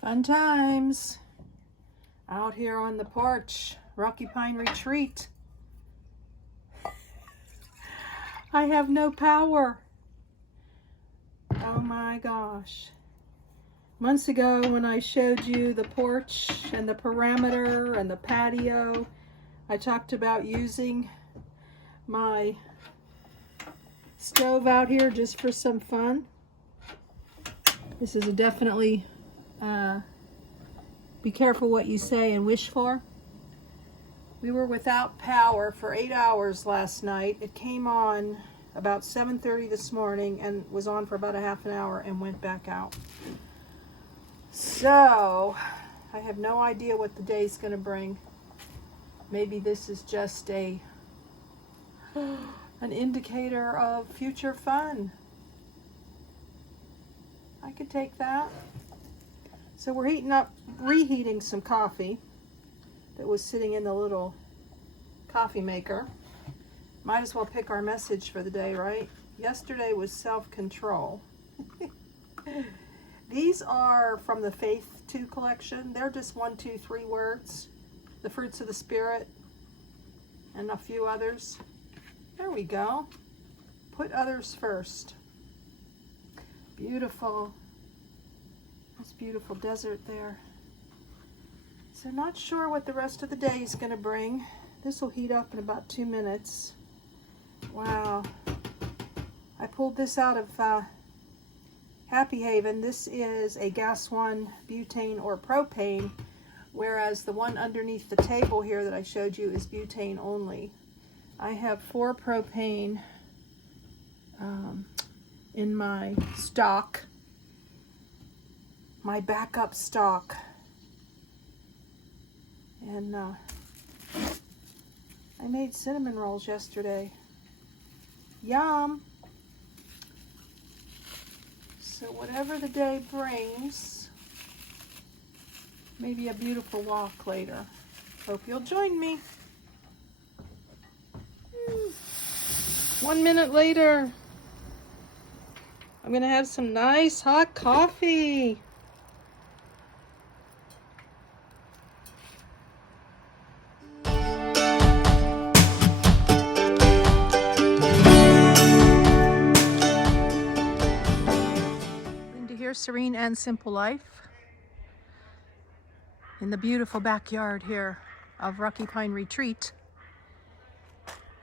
Fun times out here on the porch, Rocky Pine Retreat. I have no power. Oh my gosh. Months ago when I showed you the porch and the perimeter and the patio, I talked about using my stove out here just for some fun. This is definitely be careful what you say and wish for. We were without power for 8 hours last night. It came on about 7:30 this morning and was on for about a half an hour and went back out. So I have no idea what the day's going to bring. Maybe this is just an indicator of future fun. I could take that. So we're reheating some coffee that was sitting in the little coffee maker. Might as well pick our message for the day, right? Yesterday was self-control. These are from the Faith 2 collection. They're just 1, 2, 3 words. The fruits of the Spirit and a few others. There we go. Put others first. Beautiful. This beautiful desert there. So not sure what the rest of the day is going to bring. This will heat up in about 2 minutes. Wow. I pulled this out of Happy Haven. This is a gas 1 butane or propane, whereas the one underneath the table here that I showed you is butane only. I have 4 propane in my stock, my backup stock. And I made cinnamon rolls yesterday. Yum! So whatever the day brings, maybe a beautiful walk later. Hope you'll join me. 1 minute later, I'm gonna have some nice hot coffee. Serene and Simple Life in the beautiful backyard here of Rocky Pine Retreat,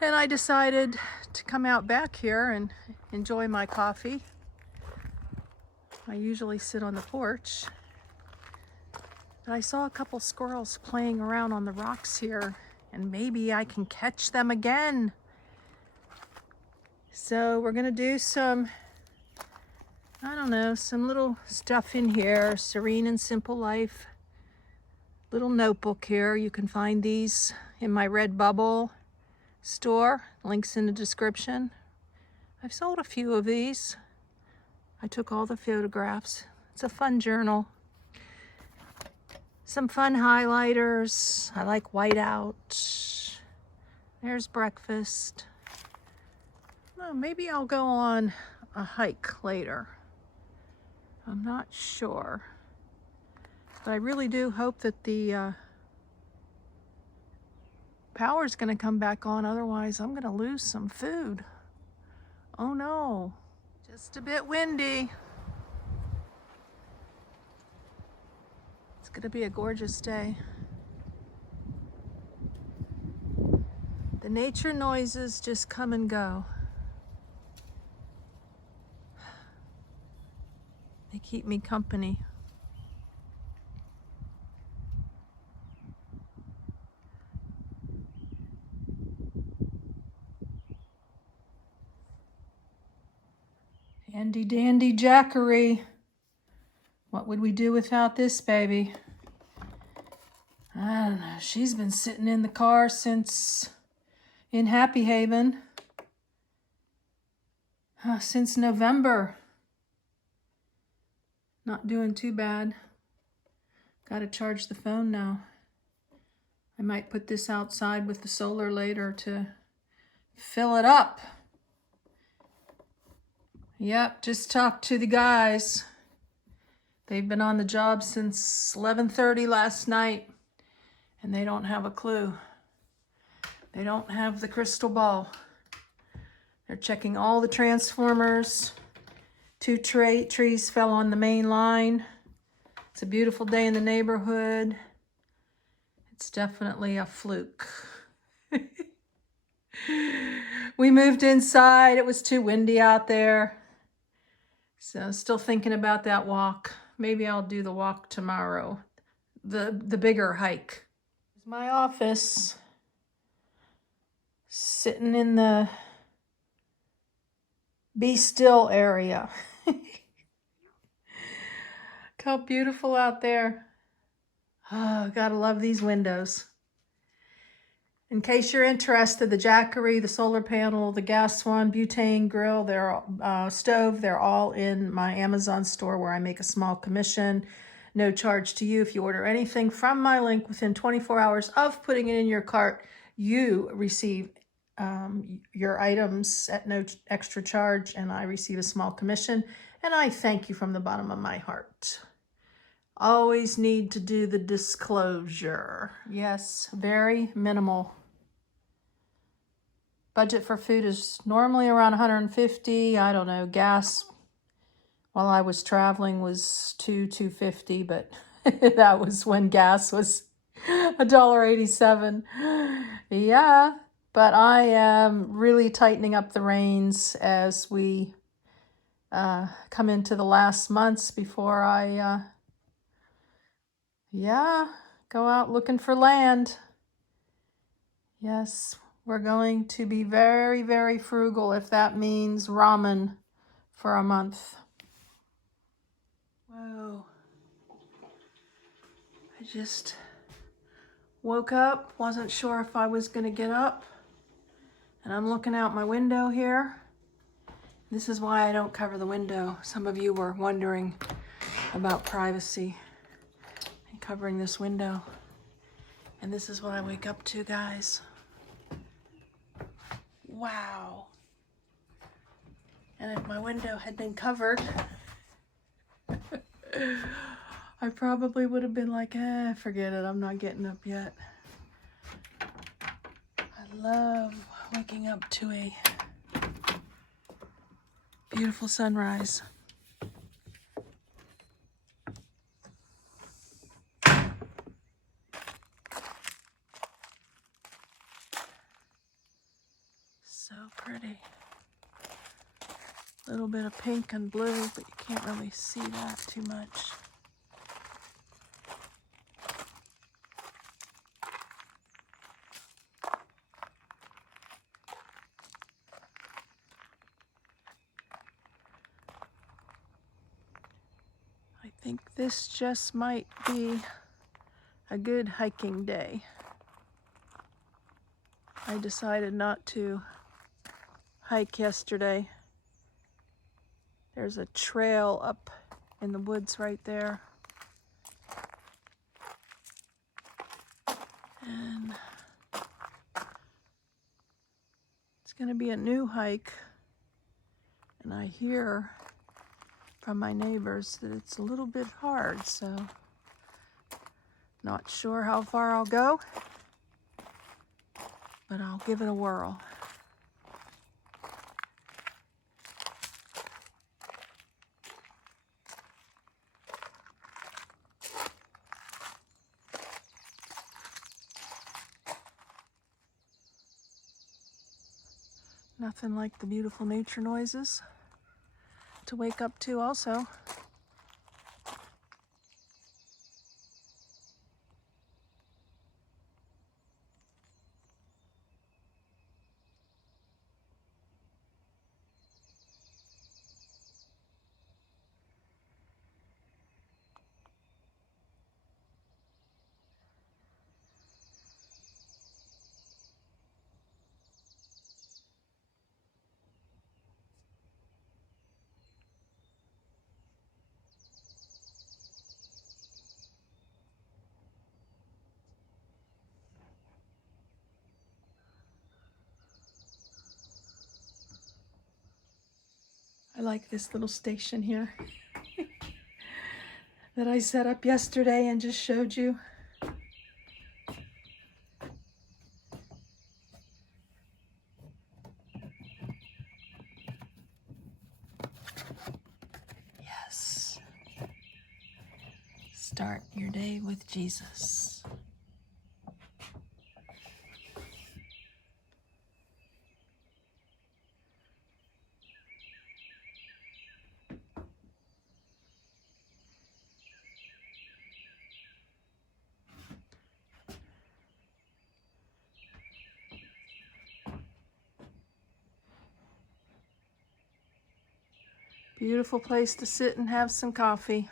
and I decided to come out back here and enjoy my coffee. I usually sit on the porch, but I saw a couple squirrels playing around on the rocks here, and maybe I can catch them again. So we're gonna do some, I don't know, some little stuff in here. Serene and Simple Life. Little notebook here. You can find these in my Redbubble store. Links in the description. I've sold a few of these. I took all the photographs. It's a fun journal. Some fun highlighters. I like whiteout. There's breakfast. Oh, maybe I'll go on a hike later. I'm not sure, but I really do hope that the power's going to come back on. Otherwise, I'm going to lose some food. Oh no, just a bit windy. It's going to be a gorgeous day. The nature noises just come and go. They keep me company. Handy dandy Jackery. What would we do without this baby? I don't know. She's been sitting in the car since in Happy Haven. Since November. Not doing too bad. Got to charge the phone now. I might put this outside with the solar later to fill it up. Yep, just talked to the guys. They've been on the job since 11:30 last night, and they don't have a clue. They don't have the crystal ball. They're checking all the transformers. 2 trees fell on the main line. It's a beautiful day in the neighborhood. It's definitely a fluke. We moved inside. It was too windy out there. So still thinking about that walk. Maybe I'll do the walk tomorrow. The bigger hike. My office. Sitting in the be still area. Look how beautiful out there. Oh, gotta love these windows. In case you're interested, the Jackery, the solar panel, the gas one, butane grill, stove, they're all in my Amazon store where I make a small commission. No charge to you. If you order anything from my link within 24 hours of putting it in your cart, you receive your items at no extra charge, and I receive a small commission, and I thank you from the bottom of my heart. Always need to do the disclosure. Yes, very minimal. Budget for food is normally around $150. I don't know, gas while I was traveling was $2.50, but that was when gas was $1.87. Yeah, but I am really tightening up the reins as we come into the last months before I go out looking for land. Yes, we're going to be very, very frugal if that means ramen for a month. Whoa. I just woke up, wasn't sure if I was going to get up, and I'm looking out my window here. This is why I don't cover the window. Some of you were wondering about privacy and covering this window. And this is what I wake up to, guys. Wow. And if my window had been covered, I probably would have been like, forget it, I'm not getting up yet. I love waking up to a beautiful sunrise. So pretty. A little bit of pink and blue, but you can't really see that too much. I think this just might be a good hiking day. I decided not to hike yesterday. There's a trail up in the woods right there. And it's going to be a new hike. And I hear from my neighbors that it's a little bit hard, so not sure how far I'll go, but I'll give it a whirl. Nothing like the beautiful nature noises to wake up to also. I like this little station here. that I set up yesterday and just showed you. Yes. Start your day with Jesus. Beautiful place to sit and have some coffee.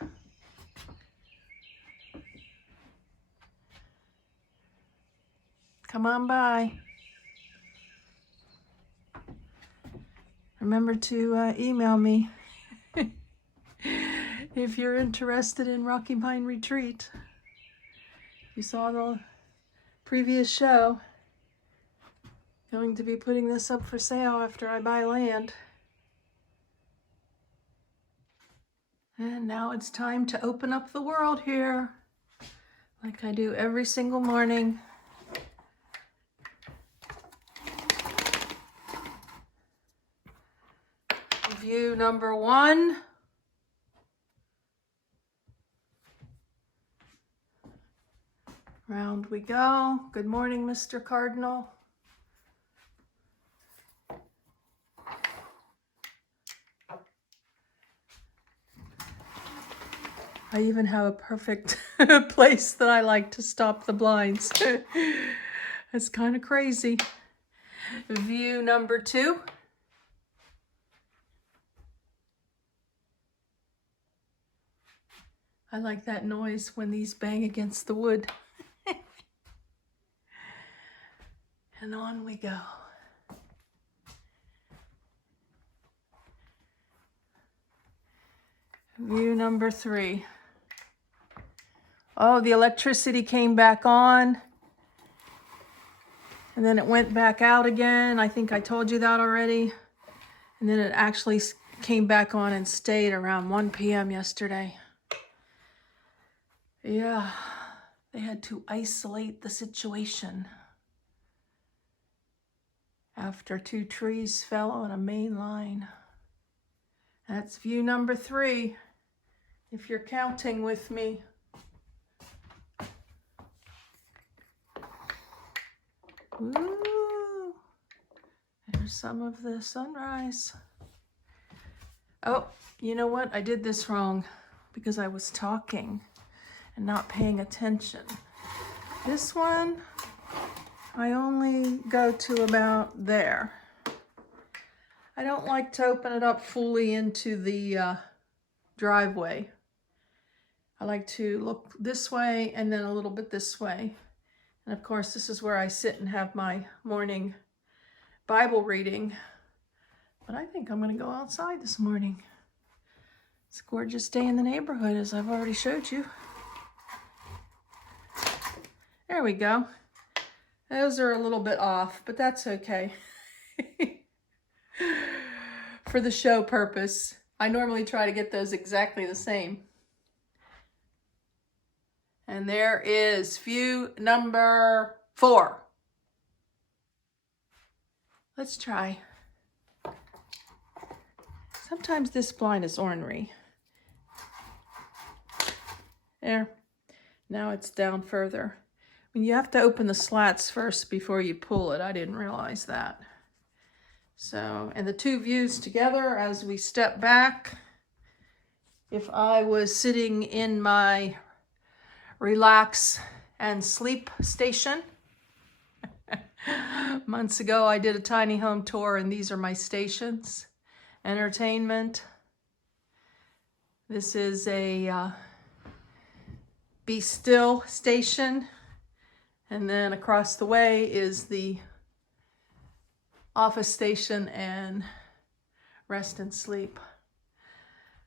Come on by. Remember to email me if you're interested in Rocky Pine Retreat. You saw the previous show. Going to be putting this up for sale after I buy land. And now it's time to open up the world here, like I do every single morning. View number 1. Round we go. Good morning, Mr. Cardinal. I even have a perfect place that I like to stop the blinds. It's kind of crazy. View number 2. I like that noise when these bang against the wood. And on we go. View number 3. Oh, the electricity came back on. And then it went back out again. I think I told you that already. And then it actually came back on and stayed around 1 p.m. yesterday. Yeah, they had to isolate the situation after 2 trees fell on a main line. That's view number 3, if you're counting with me. Ooh, there's some of the sunrise. Oh, you know what? I did this wrong because I was talking and not paying attention. This one, I only go to about there. I don't like to open it up fully into the driveway. I like to look this way and then a little bit this way. And of course, this is where I sit and have my morning Bible reading. But I think I'm going to go outside this morning. It's a gorgeous day in the neighborhood, as I've already showed you. There we go. Those are a little bit off, but that's okay. For the show purpose, I normally try to get those exactly the same. And there is view number 4. Let's try. Sometimes this blind is ornery. There. Now it's down further. You have to open the slats first before you pull it. I didn't realize that. So, and the 2 views together as we step back. If I was sitting in my relax and sleep station, months ago I did a tiny home tour and these are my stations. Entertainment. This is a be still station. And then across the way is the office station and rest and sleep,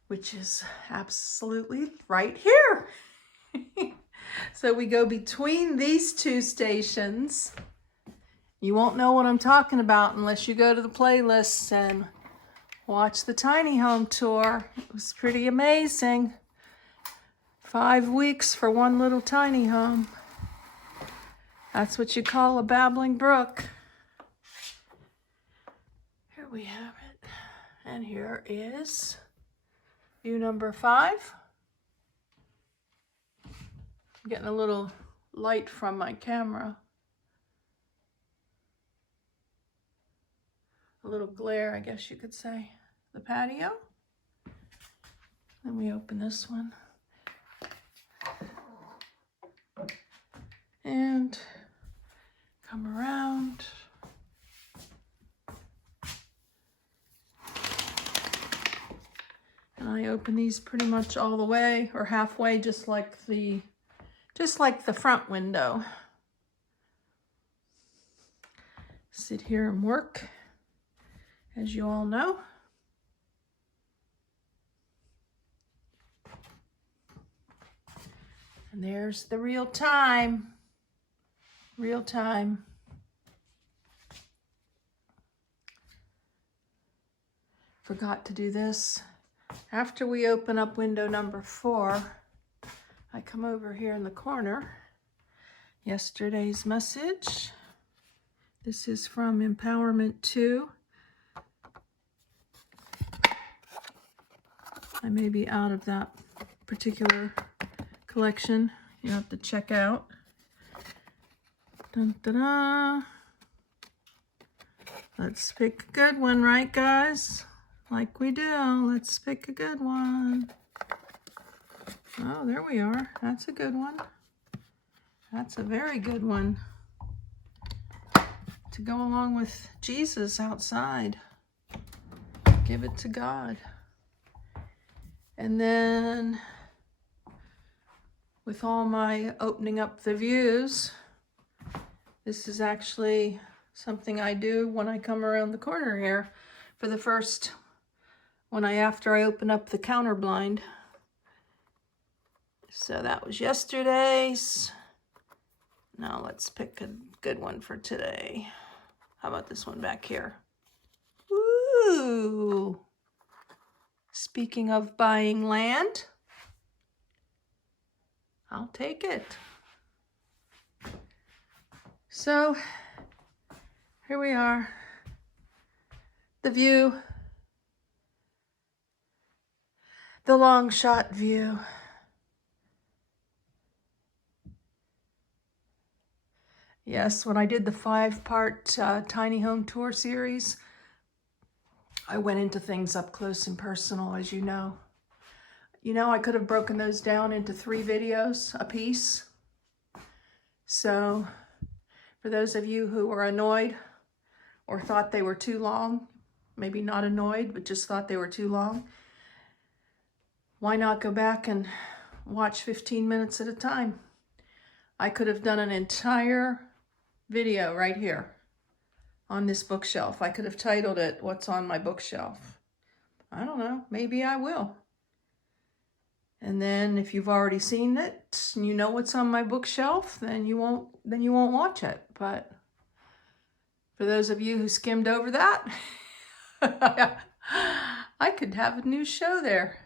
which is absolutely right here. So we go between these 2 stations. You won't know what I'm talking about unless you go to the playlists and watch the tiny home tour. It was pretty amazing. 5 weeks for one little tiny home. That's what you call a babbling brook. Here we have it. And here is view number 5. I'm getting a little light from my camera. A little glare, I guess you could say. The patio. Then we open this one. And come around. And I open these pretty much all the way or halfway, just like the front window. Sit here and work, as you all know. And there's the real time. Real time. Forgot to do this. After we open up window number 4, I come over here in the corner. Yesterday's message. This is from Empowerment 2. I may be out of that particular collection. You have to check out. Dun, dun, dun. Let's pick a good one, right, guys? Like we do. Let's pick a good one. Oh, there we are. That's a good one. That's a very good one. To go along with Jesus outside. Give it to God. And then, with all my opening up the views, this is actually something I do when I come around the corner here for the first, after I open up the counter blind. So that was yesterday's. Now let's pick a good one for today. How about this one back here? Ooh. Speaking of buying land, I'll take it. So, here we are. The view. The long shot view. Yes, when I did the 5-part tiny home tour series, I went into things up close and personal, as you know. You know, I could have broken those down into 3 videos a piece. So, for those of you who were annoyed or thought they were too long, maybe not annoyed, but just thought they were too long, why not go back and watch 15 minutes at a time? I could have done an entire video right here on this bookshelf. I could have titled it, What's on My Bookshelf? I don't know, maybe I will. And then if you've already seen it and you know what's on my bookshelf, then you won't watch it. But for those of you who skimmed over that, I could have a new show there.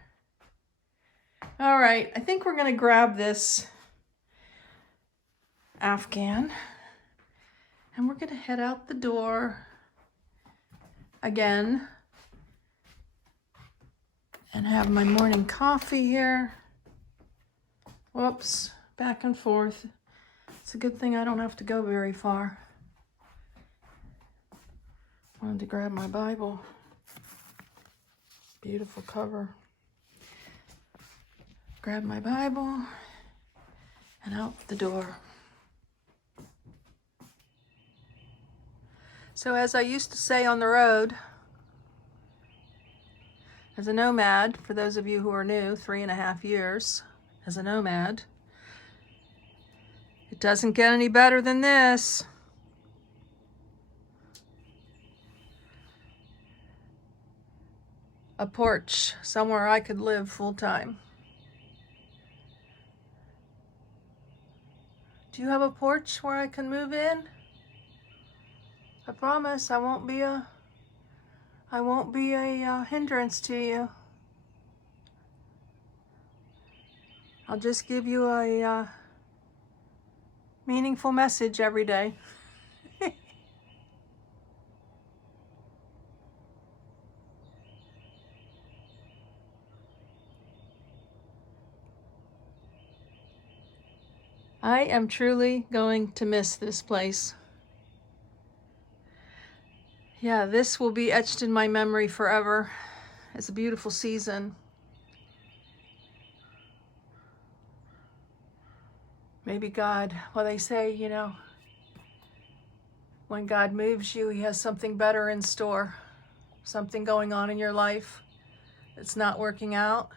All right, I think we're going to grab this Afghan and we're going to head out the door again and have my morning coffee here. Whoops, back and forth. It's a good thing I don't have to go very far. Wanted to grab my Bible. Beautiful cover. Grab my Bible and out the door. So as I used to say on the road, as a nomad, for those of you who are new, 3.5 years as a nomad, it doesn't get any better than this. A porch, somewhere I could live full time. Do you have a porch where I can move in? I promise I won't be a hindrance to you. I'll just give you a meaningful message every day. I am truly going to miss this place. Yeah, this will be etched in my memory forever. It's a beautiful season. Maybe God, well, they say, you know, when God moves you, he has something better in store, something going on in your life that's not working out.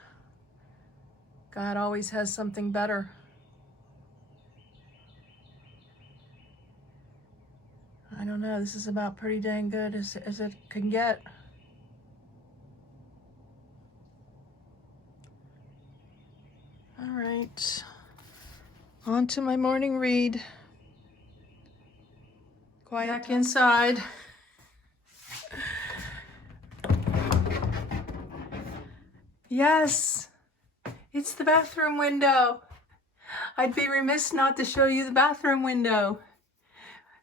God always has something better. I don't know, this is about pretty dang good as it can get. All right, on to my morning read. Quiet back inside. Yes, it's the bathroom window. I'd be remiss not to show you the bathroom window.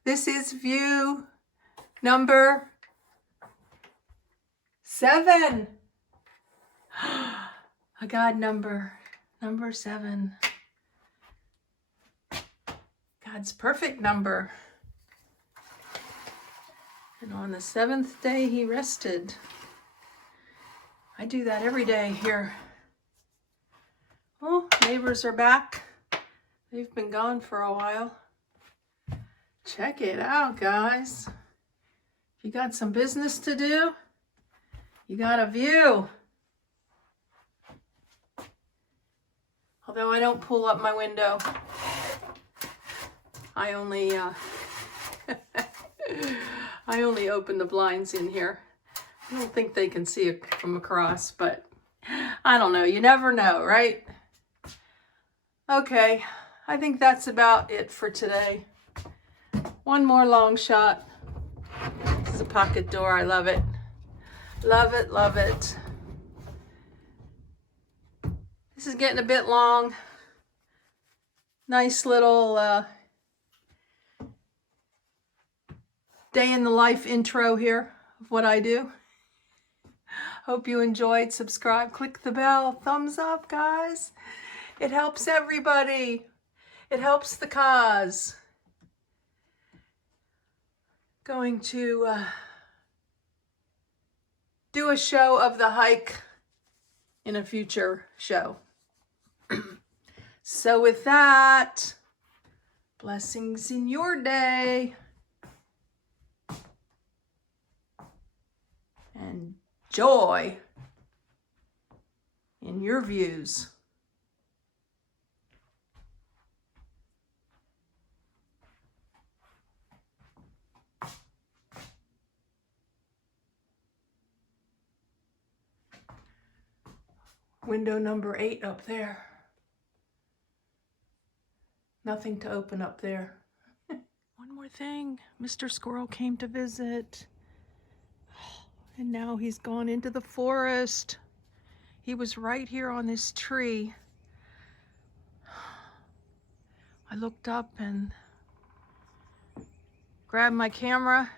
This is view number 7. A God number 7. God's perfect number. And on the 7th day he rested. I do that every day here. Oh, neighbors are back. They've been gone for a while. Check it out, guys. If you got some business to do, you got a view. Although I don't pull up my window. I only I only open the blinds in here. I don't think they can see it from across, but I don't know. You never know, right? Okay, I think that's about it for today. One more long shot. This is a pocket door. I love it. Love it, love it. This is getting a bit long. Nice little day in the life intro here of what I do. Hope you enjoyed. Subscribe, click the bell, thumbs up, guys. It helps everybody. It helps the cause. Going to do a show of the hike in a future show. So with that, blessings in your day. And joy in your views. Window number 8 up there. Nothing to open up there. One more thing. Mr. Squirrel came to visit. And now he's gone into the forest. He was right here on this tree. I looked up and grabbed my camera.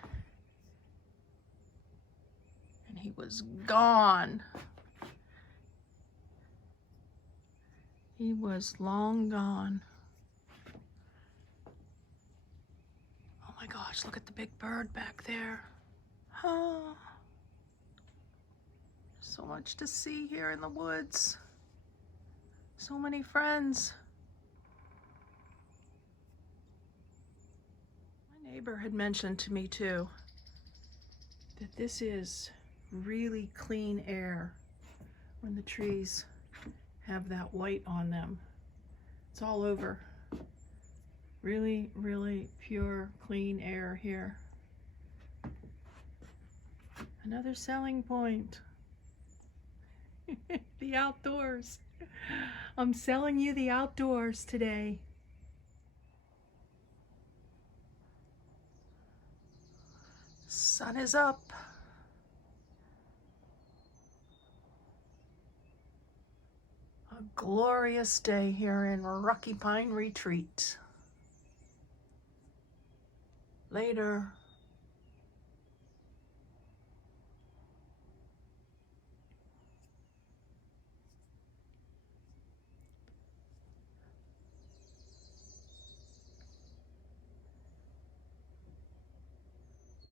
And he was gone. He was long gone. Oh my gosh, look at the big bird back there. Oh, so much to see here in the woods. So many friends. My neighbor had mentioned to me too that this is really clean air when the trees have that white on them. It's all over. Really, really pure, clean air here. Another selling point. The outdoors. I'm selling you the outdoors today. Sun is up. A glorious day here in Rocky Pine Retreat. Later.